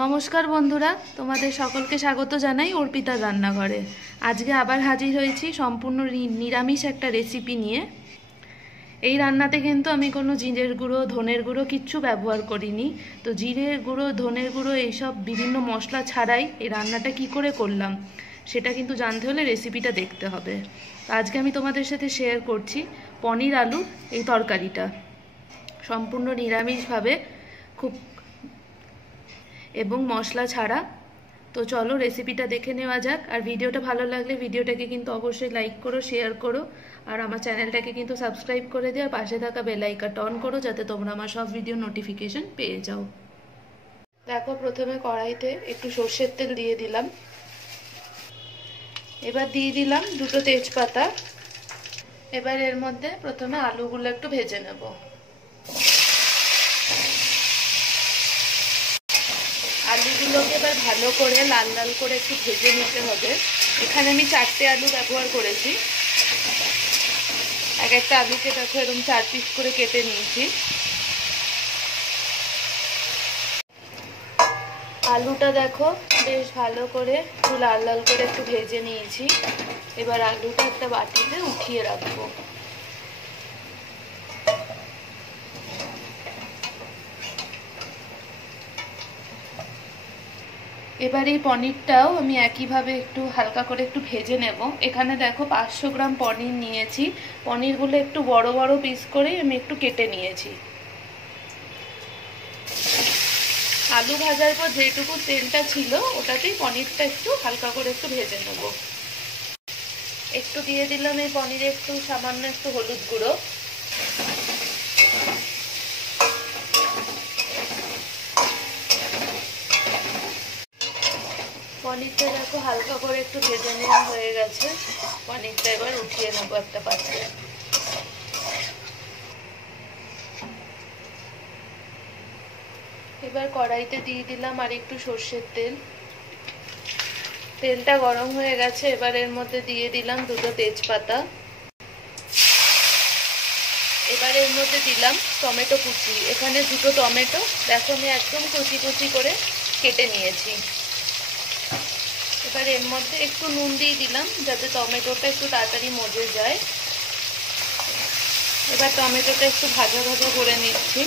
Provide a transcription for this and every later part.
নমস্কার বন্ধুরা, তোমাদের সকলকে স্বাগত জানাই অর্পিতার রান্নাঘরে। আজকে আবার হাজির হয়েছি সম্পূর্ণ নিরামিষ একটা রেসিপি নিয়ে। এই রান্নাতে কিন্তু আমি কোনো জিরের গুঁড়ো, ধনের গুঁড়ো কিচ্ছু ব্যবহার করিনি। তো জিরের গুঁড়ো, ধনের গুঁড়ো এইসব বিভিন্ন মশলা ছাড়াই এই রান্নাটা কি করে করলাম সেটা কিন্তু জানতে হলে রেসিপিটা দেখতে হবে। আজকে আমি তোমাদের সাথে শেয়ার করছি পনির আলু এই তরকারিটা সম্পূর্ণ নিরামিষভাবে, খুব এবং মশলা ছাড়া। তো চলো রেসিপিটা দেখে নেওয়া যাক। আর ভিডিওটা ভালো লাগলে ভিডিওটাকে কিন্তু অবশ্যই লাইক করো, শেয়ার করো, আর আমার চ্যানেলটাকে কিন্তু সাবস্ক্রাইব করে দিও, আর পাশে থাকা বেল আইকনটা অন করো যাতে তোমরা আমার সব ভিডিও নোটিফিকেশন পেয়ে যাও। দেখো, প্রথমে কড়াইতে একটু সর্ষের তেল দিয়ে দিলাম। এবার দিয়ে দিলাম দুটো তেজপাতা। এবার এর মধ্যে প্রথমে আলুগুলো একটু ভেজে নেব। আলুগুলোকে এবার ভালো করে লাল লাল করে একটু ভেজে নিতে হবে। এখানে আমি 4টে আলু ব্যবহার করেছি। এক একটা আলুকে দেখো এরকম 4 পিস করে কেটে নিয়েছি। আলুটা দেখো বেশ ভালো করে একটু লাল লাল করে একটু ভেজে নিয়েছি। এবার আলুটা একটা বাটিতে উঠিয়ে রাখবো। এবার এই পনিরটাও আমি একইভাবে একটু হালকা করে একটু ভেজে নেব। এখানে দেখো 500 গ্রাম পনির নিয়েছি। পনিরগুলো একটু বড় বড় পিস করে আমি একটু কেটে নিয়েছি। আলু ভাজার পর যেটুকু তেলটা ছিল ওটাতেই পনিরটা একটু হালকা করে একটু ভেজে নেব। একটু দিয়ে দিলাম এই পনিরে একটু সামান্য একটু হলুদ গুঁড়ো। পনিরটা দেখো হালকা করে একটু ভেজে নেওয়া হয়ে গেছে। পনিরটা এবার উঠিয়ে নেবো একটা পাত্রে। এবার কড়াইতে দিয়ে দিলাম আর একটু সর্ষের তেল। তেলটা গরম হয়ে গেছে। এবার এর মধ্যে দিয়ে দিলাম দুটো তেজপাতা। এবার এর মধ্যে দিলাম টমেটো কুচি। এখানে দুটো টমেটো দেখো আমি একদম কুচি কুচি করে কেটে নিয়েছি। এবার এর মধ্যে একটু নুন দিয়ে দিলাম যাতে টমেটোটা একটু তাড়াতাড়ি মজে যায়। এবার টমেটোটা একটু ভাজা ভাজা করে নিচ্ছি।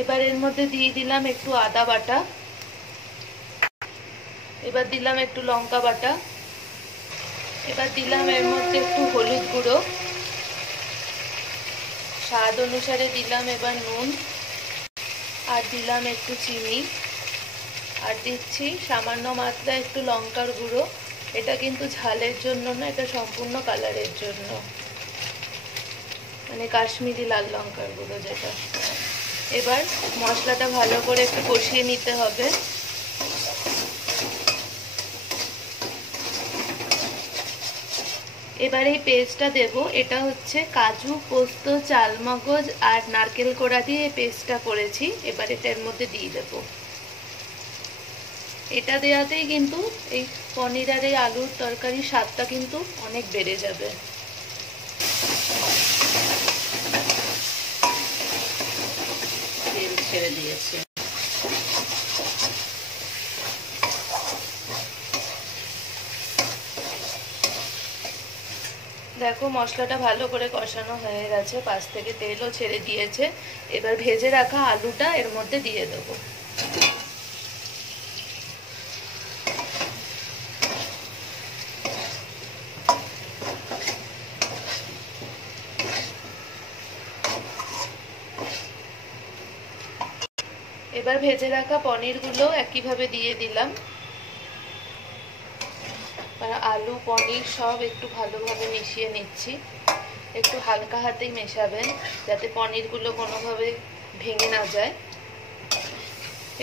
এবার এর মধ্যে দিয়ে দিলাম একটু আদা বাটা। এবার দিলাম একটু লঙ্কা বাটা। এবার দিলাম এর মধ্যে একটু হলুদ গুঁড়ো। স্বাদ অনুসারে দিলাম এবার নুন, আর দিলাম একটু চিনি, আর দিচ্ছি সামান্য মাত্রা একটু লঙ্কার গুঁড়ো। এটা কিন্তু ঝালের জন্য না, এটা সম্পূর্ণ কালারের জন্য, মানে কাশ্মীরি লাল লঙ্কার গুঁড়ো যেটা। এবার মশলাটা ভালো করে একটু কষিয়ে নিতে হবে। এবার এই পেস্টটা দেব। এটা হচ্ছে কাজু, পোস্ত, চালমগজ আর নারকেল কোড়া দিয়ে এই পেস্টটা করেছি। এবার এটার মধ্যে দিয়ে দেব। এটা দেওয়াতেই কিন্তু এই পনির আর এই আলুর তরকারির স্বাদটা কিন্তু অনেক বেড়ে যাবে। তেল ছেড়ে দিয়েছে। দেখো মশলাটা ভালো করে কষানো হয়ে গেছে, পাশ থেকে তেলও ছেড়ে দিয়েছে। এবার ভেজে রাখা আলুটা এর মধ্যে দিয়ে দেবো। এবার ভেজে রাখা পনিরগুলো একইভাবে দিয়ে দিলাম। আর আলু পনির সব একটু ভালোভাবে মিশিয়ে নিচ্ছি। একটু হালকা হাতেই মেশাবেন যাতে পনিরগুলো কোনোভাবে ভেঙে না যায়।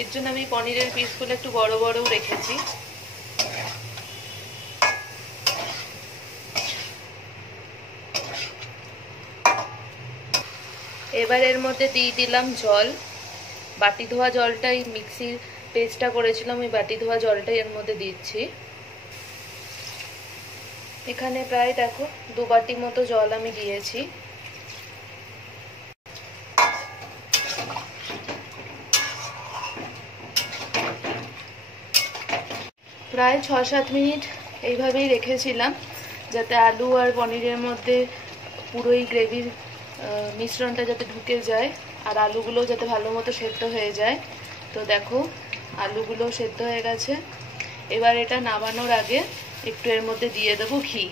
এর জন্য আমি পনিরের পিসগুলো একটু বড় বড়ও রেখেছি। এবার এর মধ্যে দিয়ে দিলাম জল। বাটি ধোয়া জলটাই, মিক্সির পেস্টটা করেছিলাম ওই বাটি ধোয়া জলটাই এর মধ্যে দিচ্ছি। এখানে প্রায় দেখো 2 বাটি মতো জল আমি দিয়েছি। প্রায় 6-7 মিনিট এইভাবেই রেখেছিলাম যাতে আলু আর পনিরের মধ্যে পুরোই গ্রেভির মিশ্রণটা যাতে ঢুকে যায় আর আলুগুলো যাতে ভালো মতো সেদ্ধ হয়ে যায়। তো দেখো আলুগুলো সেদ্ধ হয়ে গেছে। এবার এটা নামানোর আগে একটু এর মধ্যে দিয়ে দেবো ঘি।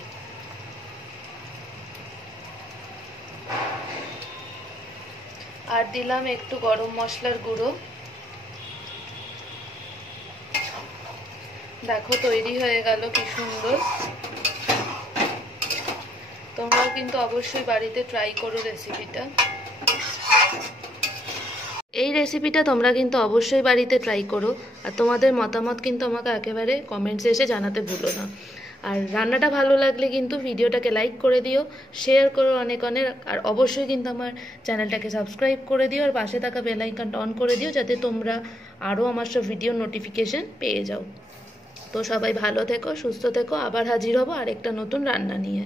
আর দিলাম একটু গরম মশলার গুঁড়ো। দেখো তৈরি হয়ে গেল কি সুন্দর। তোমরাও কিন্তু অবশ্যই বাড়িতে ট্রাই করো রেসিপিটা। এই রেসিপিটা তোমরা কিন্তু অবশ্যই বাড়িতে ট্রাই করো আর তোমাদের মতামত কিন্তু আমাকে একেবারে কমেন্টসে এসে জানাতে ভুলো না। আর রান্নাটা ভালো লাগলে কিন্তু ভিডিওটাকে লাইক করে দিও, শেয়ার করো অনেক অনেক, আর অবশ্যই কিন্তু আমার চ্যানেলটাকে সাবস্ক্রাইব করে দিও আর পাশে থাকা বেল আইকনটা অন করে দিও যাতে তোমরা আরও আমার সব ভিডিও নোটিফিকেশন পেয়ে যাও। তো সবাই ভালো থেকো, সুস্থ থেকো, আবার হাজির হব আরেকটা নতুন রান্না নিয়ে।